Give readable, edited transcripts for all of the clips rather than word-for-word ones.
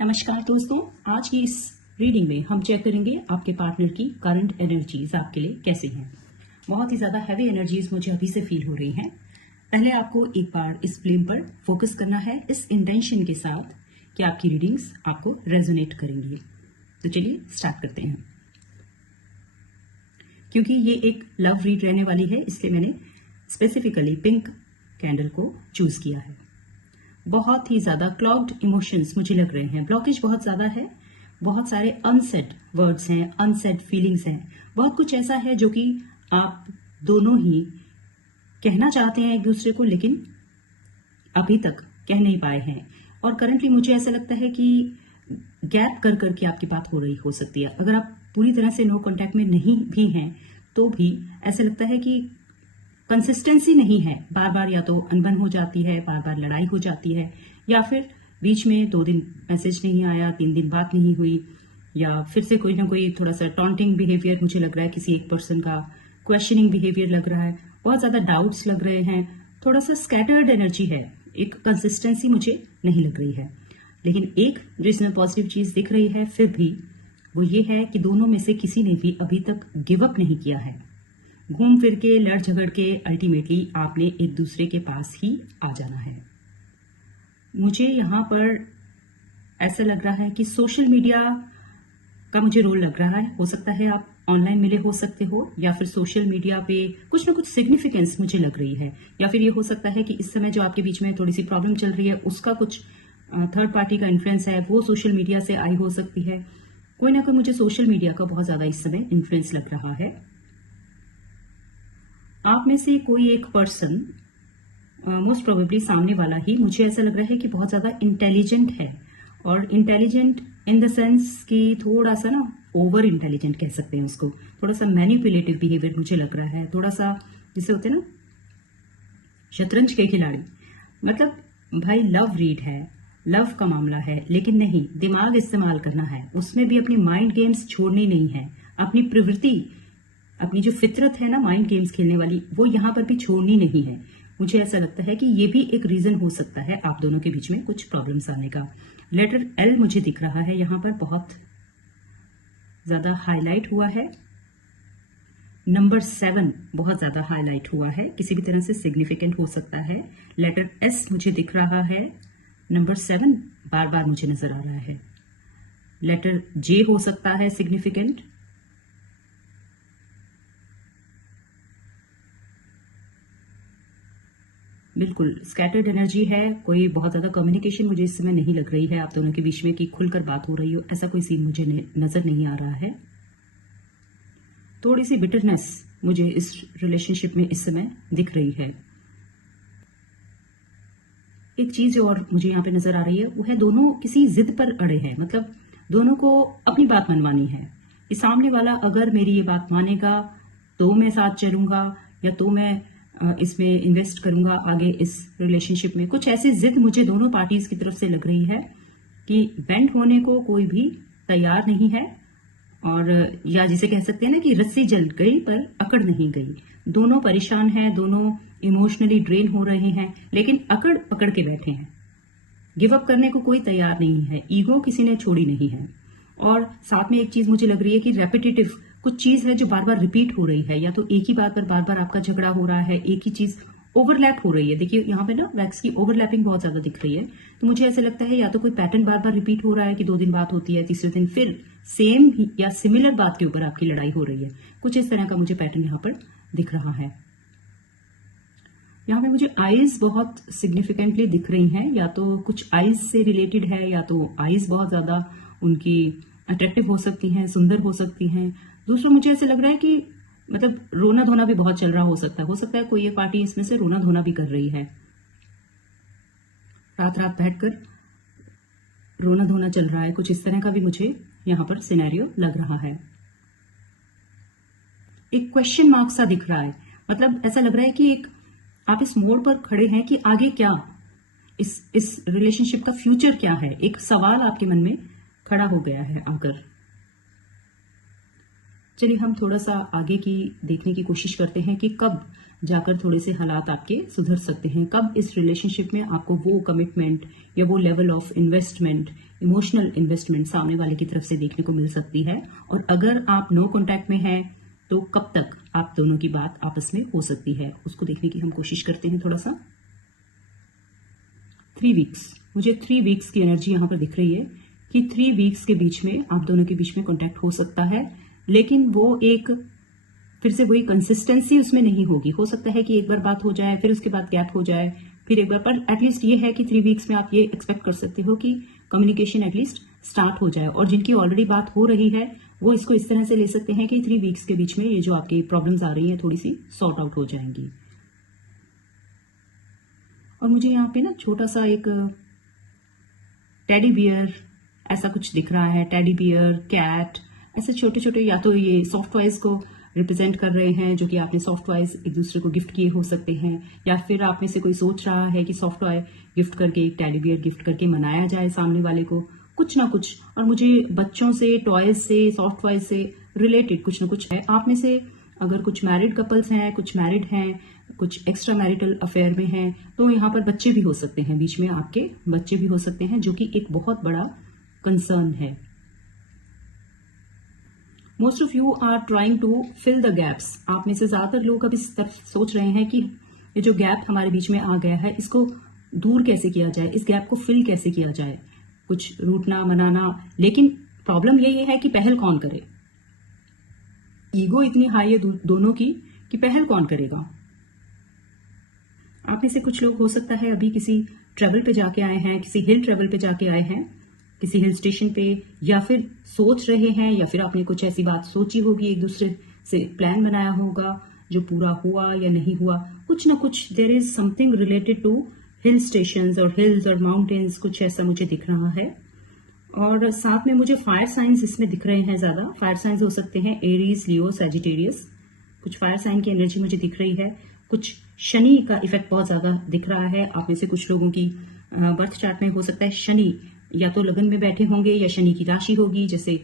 नमस्कार दोस्तों, आज की इस रीडिंग में हम चेक करेंगे आपके पार्टनर की करंट एनर्जीज आपके लिए कैसी हैं। बहुत ही ज्यादा हैवी एनर्जीज मुझे अभी से फील हो रही हैं। पहले आपको एक बार इस फ्लेम पर फोकस करना है इस इंटेंशन के साथ कि आपकी रीडिंग्स आपको रेजोनेट करेंगी। तो चलिए स्टार्ट करते हैं। क्योंकि ये एक लव रीड रहने वाली है, इसलिए मैंने स्पेसिफिकली पिंक कैंडल को चूज किया है। बहुत ही ज्यादा क्लॉग्ड इमोशंस मुझे लग रहे हैं, ब्लॉकेज बहुत ज्यादा है, बहुत सारे अनसेड वर्ड्स हैं, अनसेड फीलिंग्स हैं, बहुत कुछ ऐसा है जो कि आप दोनों ही कहना चाहते हैं एक दूसरे को, लेकिन अभी तक कह नहीं पाए हैं। और करंटली मुझे ऐसा लगता है कि गैप कर करके आपकी बात हो रही हो सकती है। अगर आप पूरी तरह से नो कांटेक्ट में नहीं भी हैं तो भी ऐसा लगता है कि कंसिस्टेंसी नहीं है, बार बार या तो अनबन हो जाती है, बार बार लड़ाई हो जाती है, या फिर बीच में 2 दिन मैसेज नहीं आया, 3 दिन बात नहीं हुई, या फिर से कोई ना कोई थोड़ा सा टॉन्टिंग बिहेवियर मुझे लग रहा है, किसी एक पर्सन का क्वेश्चनिंग बिहेवियर लग रहा है, बहुत ज्यादा डाउट्स लग रहे हैं, थोड़ा सा स्कैटर्ड एनर्जी है, एक कंसिस्टेंसी मुझे नहीं लग रही है। लेकिन एक जो इसमें पॉजिटिव चीज दिख रही है फिर भी, वो ये है कि दोनों में से किसी ने भी अभी तक गिव अप नहीं किया है। घूम फिर के, लड़ झगड़ के अल्टीमेटली आपने एक दूसरे के पास ही आ जाना है। मुझे यहां पर ऐसा लग रहा है कि सोशल मीडिया का मुझे रोल लग रहा है। हो सकता है आप ऑनलाइन मिले हो सकते हो, या फिर सोशल मीडिया पे कुछ ना कुछ सिग्निफिकेंस मुझे लग रही है, या फिर ये हो सकता है कि इस समय जो आपके बीच में थोड़ी सी प्रॉब्लम चल रही है उसका कुछ थर्ड पार्टी का इन्फ्लुएंस है, वो सोशल मीडिया से आई हो सकती है। कोई ना कोई मुझे सोशल मीडिया का बहुत ज्यादा इस समय इन्फ्लुएंस लग रहा है। आप में से कोई एक पर्सन, मोस्ट प्रोबेबली सामने वाला ही, मुझे ऐसा लग रहा है कि बहुत ज्यादा इंटेलिजेंट है, और इंटेलिजेंट इन द सेंस कि थोड़ा सा ना ओवर इंटेलिजेंट कह सकते हैं उसको, थोड़ा सा मैनिपुलेटिव बिहेवियर मुझे लग रहा है, थोड़ा सा जिसे होते हैं ना शतरंज के खिलाड़ी। मतलब भाई लव रीड है, लव का मामला है, लेकिन नहीं, दिमाग इस्तेमाल करना है, उसमें भी अपनी माइंड गेम्स छोड़नी नहीं है, अपनी प्रवृत्ति, अपनी जो फितरत है ना माइंड गेम्स खेलने वाली, वो यहां पर भी छोड़नी नहीं है। मुझे ऐसा लगता है कि ये भी एक रीजन हो सकता है आप दोनों के बीच में कुछ प्रॉब्लम्स आने का। लेटर एल मुझे दिख रहा है यहां पर, बहुत ज्यादा हाईलाइट हुआ है। नंबर 7 बहुत ज्यादा हाईलाइट हुआ है, किसी भी तरह से सिग्निफिकेंट हो सकता है। लेटर एस मुझे दिख रहा है, नंबर 7 बार बार मुझे नजर आ रहा है। लेटर जे हो सकता है सिग्निफिकेंट। बिल्कुल स्कैटर्ड एनर्जी है, कोई बहुत ज्यादा कम्युनिकेशन मुझे इस समय नहीं लग रही है आप दोनों के बीच में कि खुलकर बात हो रही हो, ऐसा कोई सीन मुझे नजर नहीं आ रहा है। थोड़ी सी बिटरनेस मुझे इस रिलेशनशिप में इस समय दिख रही है। एक चीज जो और मुझे यहाँ पे नजर आ रही है वो है, दोनों किसी जिद पर अड़े हैं, मतलब दोनों को अपनी बात मनवानी है। इस सामने वाला अगर मेरी ये बात मानेगा तो मैं साथ चलूंगा, या तो मैं इसमें इन्वेस्ट करूंगा आगे इस रिलेशनशिप में। कुछ ऐसी जिद मुझे दोनों पार्टीज की तरफ से लग रही है कि बेंड होने को कोई भी तैयार नहीं है, और या जिसे कह सकते हैं ना कि रस्सी जल गई पर अकड़ नहीं गई। दोनों परेशान हैं, दोनों इमोशनली ड्रेन हो रहे हैं, लेकिन अकड़ पकड़ के बैठे हैं। गिव अप करने को कोई तैयार नहीं है, ईगो किसी ने छोड़ी नहीं है। और साथ में एक चीज मुझे लग रही है कि रेपिटेटिव कुछ चीज है जो बार बार रिपीट हो रही है, या तो एक ही बात पर बार बार आपका झगड़ा हो रहा है, एक ही चीज ओवरलैप हो रही है। देखिए यहाँ पे ना वैक्स की ओवरलैपिंग बहुत ज्यादा दिख रही है, तो मुझे ऐसा लगता है या तो कोई पैटर्न बार बार रिपीट हो रहा है कि 2 दिन बात होती है, तीसरे दिन फिर सेम या सिमिलर बात के ऊपर आपकी लड़ाई हो रही है। कुछ इस तरह का मुझे पैटर्न यहाँ पर दिख रहा है। यहाँ पे मुझे आईज बहुत सिग्निफिकेंटली दिख रही हैं, या तो कुछ आईज से रिलेटेड है, या तो आईज बहुत ज्यादा उनकी अट्रैक्टिव हो सकती हैं, सुंदर हो सकती हैं। दूसरा मुझे ऐसे लग रहा है कि मतलब रोना धोना भी बहुत चल रहा हो सकता है कोई एक पार्टी इसमें से रोना धोना भी कर रही है, रात रात बैठकर रोना धोना चल रहा है, कुछ इस तरह का भी मुझे यहां पर सिनेरियो लग रहा है। एक क्वेश्चन मार्क सा दिख रहा है, मतलब ऐसा लग रहा है कि एक आप इस मोड़ पर खड़े हैं कि आगे क्या, इस रिलेशनशिप का फ्यूचर क्या है, एक सवाल आपके मन में खड़ा हो गया है आकर। चलिए हम थोड़ा सा आगे की देखने की कोशिश करते हैं कि कब जाकर थोड़े से हालात आपके सुधर सकते हैं। कब इस रिलेशनशिप में आपको वो कमिटमेंट या वो level of investment, emotional investment सामने वाले की तरफ से देखने को मिल सकती है, और अगर आप नो कॉन्टैक्ट में हैं तो कब तक आप दोनों की बात आपस में हो सकती है, उसको देखने की हम कोशिश करते हैं थोड़ा सा। 3 वीक्स, मुझे 3 वीक्स की एनर्जी यहां पर दिख रही है कि 3 वीक्स के बीच में आप दोनों के बीच में कॉन्टैक्ट हो सकता है, लेकिन वो एक फिर से वही कंसिस्टेंसी उसमें नहीं होगी। हो सकता है कि एक बार बात हो जाए, फिर उसके बाद गैप हो जाए, फिर एक बार, पर एटलीस्ट ये है कि 3 वीक्स में आप ये एक्सपेक्ट कर सकते हो कि कम्युनिकेशन एटलीस्ट स्टार्ट हो जाए। और जिनकी ऑलरेडी बात हो रही है वो इसको इस तरह से ले सकते हैं कि 3 वीक्स के बीच में ये जो आपकी प्रॉब्लम्स आ रही हैं थोड़ी सी सॉर्ट आउट हो जाएंगी। और मुझे यहाँ पे ना छोटा सा एक टेडी बियर ऐसा कुछ दिख रहा है, टेडी बियर, कैट, ऐसे छोटे छोटे, या तो ये सॉफ्ट टॉयज को रिप्रेजेंट कर रहे हैं जो कि आपने सॉफ्ट टॉयज एक दूसरे को गिफ्ट किए हो सकते हैं, या फिर आप में से कोई सोच रहा है कि सॉफ्ट टॉय गिफ्ट करके, एक टेडी बियर गिफ्ट करके मनाया जाए सामने वाले को, कुछ ना कुछ। और मुझे बच्चों से, टॉयज से, सॉफ्ट टॉयज से रिलेटेड कुछ ना कुछ है। आप में से अगर कुछ मैरिड कपल्स हैं, कुछ मैरिड हैं, कुछ एक्स्ट्रा मैरिटल अफेयर में हैं, तो यहाँ पर बच्चे भी हो सकते हैं, बीच में आपके बच्चे भी हो सकते हैं, जो कि एक बहुत बड़ा कंसर्न है। Most of you are trying to fill the gaps. आप में से ज्यादातर लोग अब इस तरफ सोच रहे हैं कि ये जो गैप हमारे बीच में आ गया है, इसको दूर कैसे किया जाए, इस गैप को फिल कैसे किया जाए, कुछ रूठना मनाना। लेकिन प्रॉब्लम यही है कि पहल कौन करे। ईगो इतनी हाई है दोनों की कि पहल कौन करेगा। आप में से कुछ लोग हो सकता है अभी किसी ट्रेवल पे जाके आए हैं, किसी हिल ट्रेवल पे जाके आए हैं, किसी हिल स्टेशन पे, या फिर सोच रहे हैं, या फिर आपने कुछ ऐसी बात सोची होगी, एक दूसरे से प्लान बनाया होगा जो पूरा हुआ या नहीं हुआ, कुछ ना कुछ। There is something related to hill stations और हिल्स और माउंटेन्स, कुछ ऐसा मुझे दिख रहा है। और साथ में मुझे फायर साइंस इसमें दिख रहे हैं ज्यादा। फायर साइंस हो सकते हैं एरीज, लियो, सैजिटेरियस, कुछ फायर साइन की एनर्जी मुझे दिख रही है। कुछ शनि का इफेक्ट बहुत ज्यादा दिख रहा है। आप में से कुछ लोगों की बर्थ चार्ट में हो सकता है शनि या तो लगन में बैठे होंगे, या शनि की राशि होगी, जैसे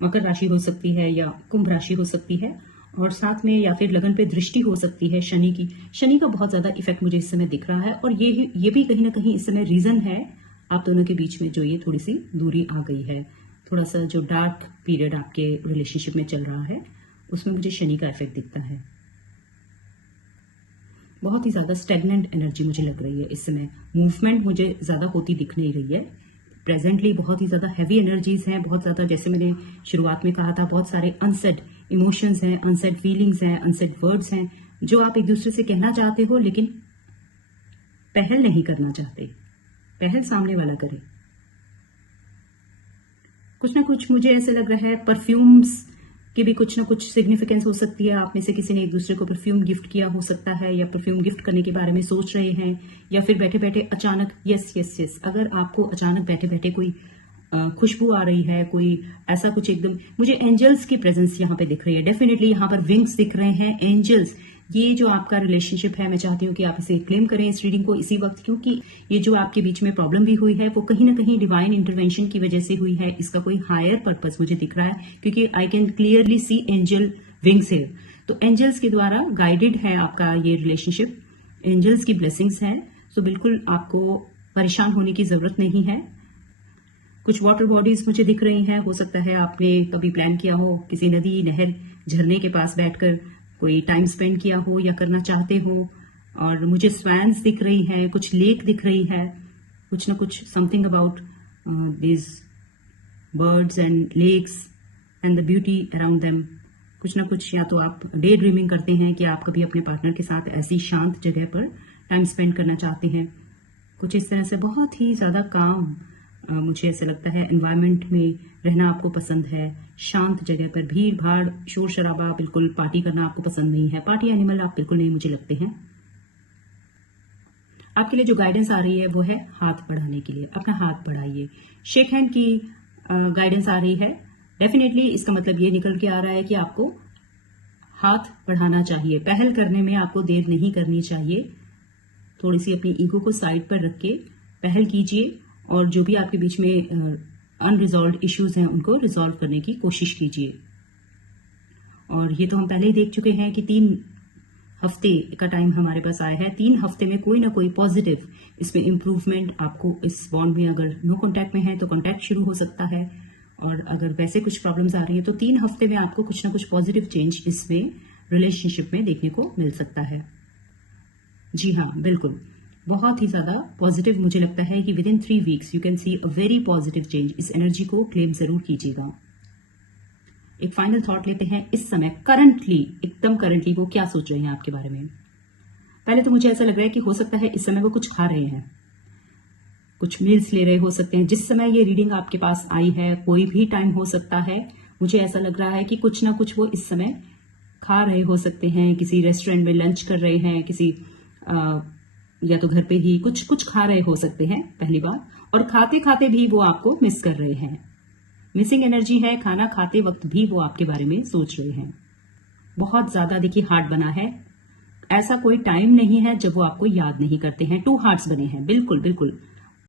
मकर राशि हो सकती है या कुंभ राशि हो सकती है, और साथ में या फिर लगन पे दृष्टि हो सकती है शनि की। शनि का बहुत ज्यादा इफेक्ट मुझे इस समय दिख रहा है, और ये भी कहीं ना कहीं इस समय रीजन है आप दोनों के बीच में जो ये थोड़ी सी दूरी आ गई है। थोड़ा सा जो डार्क पीरियड आपके रिलेशनशिप में चल रहा है, उसमें मुझे शनि का इफेक्ट दिखता है। बहुत ही ज्यादा स्टेगनेंट एनर्जी मुझे लग रही है इस समय। मूवमेंट मुझे ज्यादा होती दिख नहीं रही है प्रेजेंटली। बहुत ही ज्यादा हैवी एनर्जीज हैं, बहुत ज्यादा, जैसे मैंने शुरुआत में कहा था, बहुत सारे अनसेड इमोशंस हैं, अनसेड फीलिंग्स हैं, अनसेड वर्ड्स हैं, जो आप एक दूसरे से कहना चाहते हो लेकिन पहल नहीं करना चाहते। पहल सामने वाला करे। कुछ ना कुछ मुझे ऐसे लग रहा है परफ्यूम्स की भी कुछ ना कुछ सिग्निफिकेंस हो सकती है। आप में से किसी ने एक दूसरे को परफ्यूम गिफ्ट किया हो सकता है, या परफ्यूम गिफ्ट करने के बारे में सोच रहे हैं, या फिर बैठे बैठे अचानक, यस, अगर आपको अचानक बैठे बैठे कोई खुशबू आ रही है, कोई ऐसा कुछ एकदम, मुझे एंजल्स की प्रेजेंस यहाँ पे दिख रही है। डेफिनेटली यहाँ पर विंग्स दिख रहे हैं, एंजल्स। ये जो आपका रिलेशनशिप है, मैं चाहती हूँ कि आप इसे क्लेम करें इस रीडिंग को इसी वक्त, क्योंकि ये जो आपके बीच में प्रॉब्लम भी हुई है वो कहीं ना कहीं डिवाइन इंटरवेंशन की वजह से हुई है। इसका कोई हायर पर्पस मुझे दिख रहा है, क्योंकि I can clearly see angel wings here. तो एंजल्स के द्वारा गाइडेड है आपका ये रिलेशनशिप, एंजल्स की ब्लेसिंग्स हैं। सो बिल्कुल आपको परेशान होने की जरूरत नहीं है। कुछ वाटर बॉडीज मुझे दिख रही हैं। हो सकता है आपने कभी प्लान किया हो किसी नदी, नहर, झरने के पास बैठकर कोई टाइम स्पेंड किया हो या करना चाहते हो। और मुझे स्वैन्स दिख रही हैं, कुछ लेक दिख रही है, कुछ ना कुछ something about this birds and lakes and the beauty around them. कुछ ना कुछ, या तो आप डे ड्रीमिंग करते हैं कि आप कभी अपने पार्टनर के साथ ऐसी शांत जगह पर टाइम स्पेंड करना चाहते हैं। कुछ इस तरह से बहुत ही ज्यादा काम, मुझे ऐसा लगता है एनवायरनमेंट में रहना आपको पसंद है। शांत जगह पर, भीड़ भाड़, शोर शराबा, बिल्कुल पार्टी करना आपको पसंद नहीं है। पार्टी एनिमल आप बिल्कुल नहीं मुझे लगते हैं। आपके लिए जो गाइडेंस आ रही है वो है हाथ बढ़ाने के लिए। अपना हाथ बढ़ाइए। शेक हैंड की गाइडेंस आ रही है। डेफिनेटली इसका मतलब ये निकल के आ रहा है कि आपको हाथ बढ़ाना चाहिए। पहल करने में आपको देर नहीं करनी चाहिए। थोड़ी सी अपनी ईगो को साइड पर रख के पहल कीजिए, और जो भी आपके बीच में अनरिजॉल्व इश्यूज हैं उनको रिजॉल्व करने की कोशिश कीजिए। और ये तो हम पहले ही देख चुके हैं कि 3 हफ्ते का टाइम हमारे पास आया है। 3 हफ्ते में कोई ना कोई पॉजिटिव इसमें इम्प्रूवमेंट आपको इस बॉन्ड में, अगर नो कॉन्टैक्ट में है तो कॉन्टैक्ट शुरू हो सकता है, और अगर वैसे कुछ प्रॉब्लम्स आ रही है तो 3 हफ्ते में आपको कुछ ना कुछ पॉजिटिव चेंज इसमें रिलेशनशिप में देखने को मिल सकता है। जी हाँ, बिल्कुल, बहुत ही ज्यादा पॉजिटिव मुझे लगता है कि with in 3 weeks you can see a very positive change. इस एनर्जी को क्लेम जरूर कीजिएगा। एक फाइनल थॉट लेते हैं। इस समय करंटली, एकदम करंटली वो क्या सोच रहे हैं आपके बारे में। पहले तो मुझे ऐसा लग रहा है कि हो सकता है इस समय वो कुछ खा रहे हैं, कुछ मील्स ले रहे हो सकते हैं। जिस समय ये रीडिंग आपके पास आई है, कोई भी टाइम हो सकता है, मुझे ऐसा लग रहा है कि कुछ ना कुछ वो इस समय खा रहे हो सकते हैं। किसी रेस्टोरेंट में लंच कर रहे हैं, किसी या तो घर पे ही कुछ खा रहे हो सकते हैं पहली बार, और खाते खाते भी वो आपको मिस कर रहे हैं। मिसिंग एनर्जी है, खाना खाते वक्त भी वो आपके बारे में सोच रहे हैं। बहुत ज्यादा देखिए हार्ट बना है, ऐसा कोई टाइम नहीं है जब वो आपको याद नहीं करते हैं। 2 हार्ट्स बने हैं, बिल्कुल बिल्कुल।